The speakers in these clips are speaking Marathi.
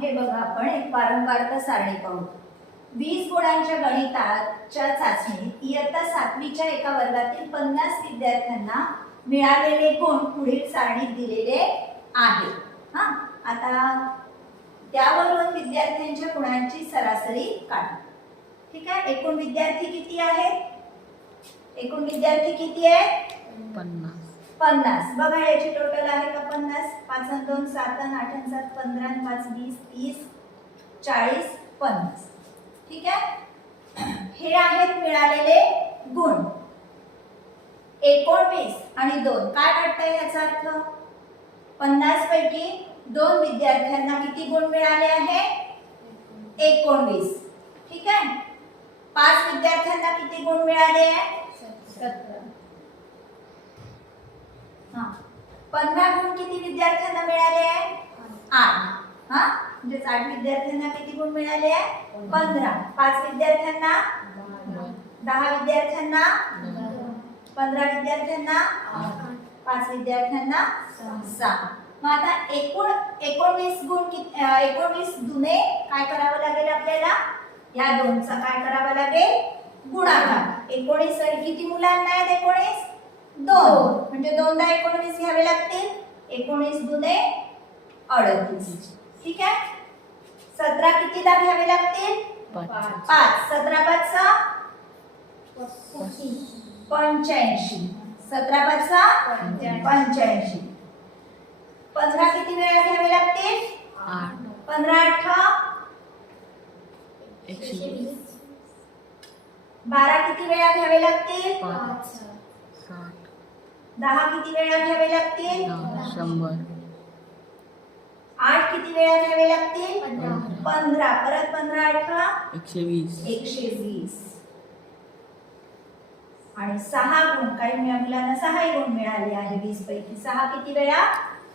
हे बघा आपण एक वारंवारता सारणी पाहू. 20 गुणांच्या गणिताच्या चाचणीत इयत्ता 7वीच्या एका वर्गातील 50 विद्यार्थ्यांना मिळालेले गुण पुढील सारणीत दिलेले आहे. आता त्यावरून विद्यार्थ्यांच्या गुणांची सरासरी काढा. ठीक आहे. एकूण विद्यार्थी किती आहेत? एकूण विद्यार्थी किती आहेत? 50. बघा याची टोटल आहे का 50? 5 आणि 2 7 आणि 8 आणि 7 15 आणि 5 20 30 40 50. ठीक आहे. हे आहेत मिळालेले गुण. 19 आणि 2 काय वाटतंय याचा अर्थ? 50 पैकी 2 विद्यार्थ्यांना किती गुण मिळाले आहे? 19. ठीक आहे. 5 विद्यार्थ्यांना किती गुण मिळाले आहे? 17. 15 गुण किती विद्यार्थ्यांना मिळाले आहे? 8. म्हणजे 8 विद्यार्थ्यांना किती गुण मिळाले आहे? 15. 5 विद्यार्थ्यांना 10 विद्यार्थ्यांना 15 विद्यार्थ्यांना 5 विद्यार्थ्यांना 6. मग आता एकूण 19 गुण 19 दुने काय करावं लागेल आपल्याला? या दोनचा काय करावं लागेल? गुणाकार. 19 आणि किती मुलांना आहेत 19? 2. म्हणजे 2 दा 19 घ्यावे लागतील. 19 दुने 38. ठीक आहे. 17 कितीदा घ्यावे लागतील? 5. 17 5 85. 17 5 85. 15 किती वेळा घ्यावे लागतील? 8. 15 8 120. 12 किती वेळा घ्यावे लागतील? 5. 10 किती वेळा घ्यावे लागतील? 100. 8 किती वेळा घ्यावे लागतील? 15. परत 15 8 120. आणि 6 गुण काही मुलांना 6 गुण मिळाले आहे. 20 पैकी 6 किती वेळा?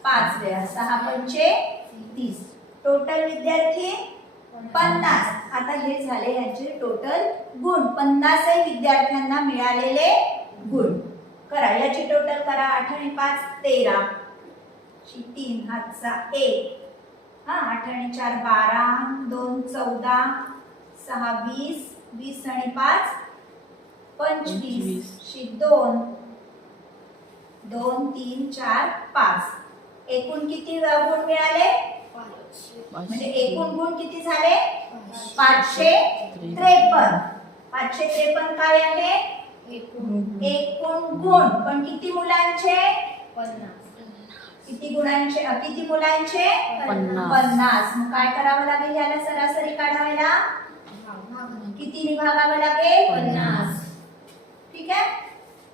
5 वेळा. 6 पंचे 30. टोटल विद्यार्थी 50. आता हे झाले यांचे टोटल गुण. 50 विद्यार्थ्यांना मिळालेले गुण. करा याची टोटल करा. 8 आणि 5 13. 3 हातचा 1. 8 आणि 4 12. 2 14. 6 20. 20 आणि 5 25. 2 2 3 4 5. एकूण किती गुण मिळाले? म्हणजे एकूण गुण किती झाले? 553. 553 काय आहे? एकूण गुण. पण किती मुलांचे? 50. किती गुणांचे? किती मुलांचे? 50. मग काय करावं लागेल? याला सरासरी काढायला किती भागावं लागेल? 50. ठीक आहे.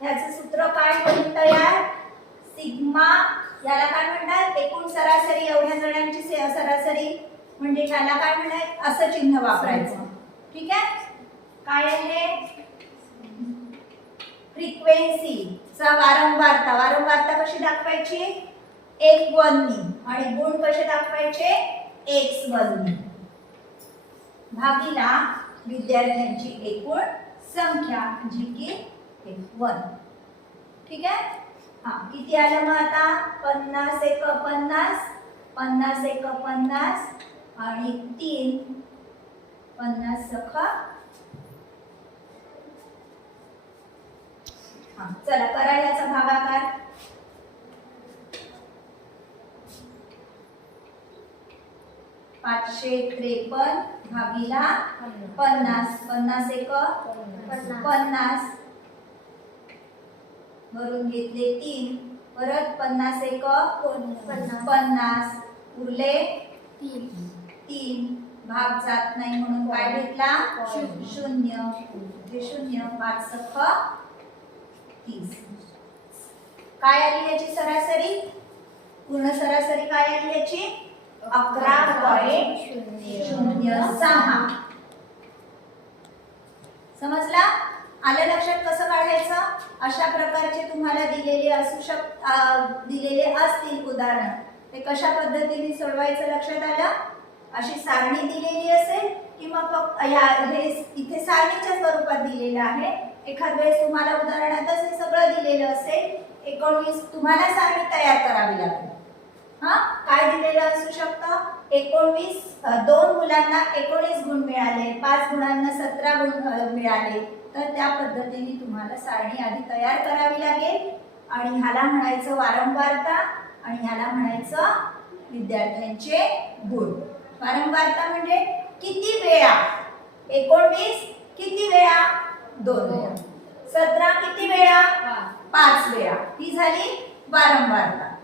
याचं सूत्र काय होईल तयार? सिग्मा. याला काय म्हणतात? एकूण सरासरी. एवढ्या जणांची सरासरी म्हणजे याला काय म्हणतात? असं चिन्ह वापरायचं. ठीक आहे. काय आहे? फ्रिक्वेन्सी चा वारंवारता. वारंवारता कशी दाखवायची? एक वननी. आणि गुण कसे दाखवायचे? एक्स वननी भागीला विद्यार्थ्यांची एकूण संख्या जी की 1. ठीक आहे. किती आलं मग आता? 50 एक 50. 50 एक 50 आणि 3 50 सखा. चला करा याचा भागाकार. 553 भागीला 50. 50 एक 50. भरून घेतले 3. परत 50 एक 50. उरले 3. भाग जात नाही म्हणून काय घेतला? 0. हे 0. 5 सख 30. काय आली याची सरासरी? पूर्ण सरासरी काय आली याची? 11.06. समजला? आलं लक्षात कसं काढायचं? अशा प्रकारचे तुम्हाला दिलेले असतील उदाहरण. ते कशा पद्धतीने सोडवायचं लक्षात आलं? अशी सारणी दिलेली असेल किंवा फक्त हे इथे सारणीच्या स्वरूपात दिलेलं आहे. एखाद वेळेस तुम्हाला उदाहरणातच हे सगळं दिलेलं असेल. 19 तुम्हाला सारणी तयार करावी लागेल. काय दिलेलं असू शकतं? 2 मुलांना 19 गुण मिळाले, 5 गुणांना 17 गुण मिळाले, तर त्या पद्धतीने तुम्हाला सारणी आधी तयार करावी लागेल आणि ह्याला म्हणायचं वारंवारता आणि ह्याला म्हणायचं विद्यार्थ्यांचे गुण. वारंवारता म्हणजे किती वेळा, 19 किती वेळा, 2 वेळा, 17 किती वेळा, 5 वेळा, ही झाली वारंवारता.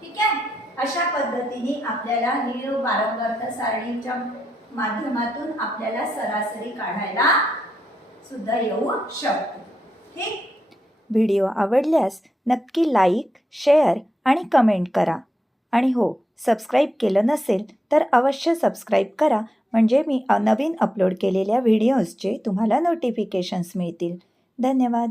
ठीक आहे. अशा पद्धतीने आपल्याला ही वारंवारता सारणीच्या माध्यमातून आपल्याला सरासरी काढायला सुद्धा येऊ शकते. ठीक. व्हिडिओ आवडल्यास नक्की लाईक, शेअर आणि कमेंट करा. आणि हो, सबस्क्राईब केलं नसेल तर अवश्य सबस्क्राईब करा, म्हणजे मी नवीन अपलोड केलेल्या व्हिडिओजचे तुम्हाला नोटिफिकेशन्स मिळतील. धन्यवाद.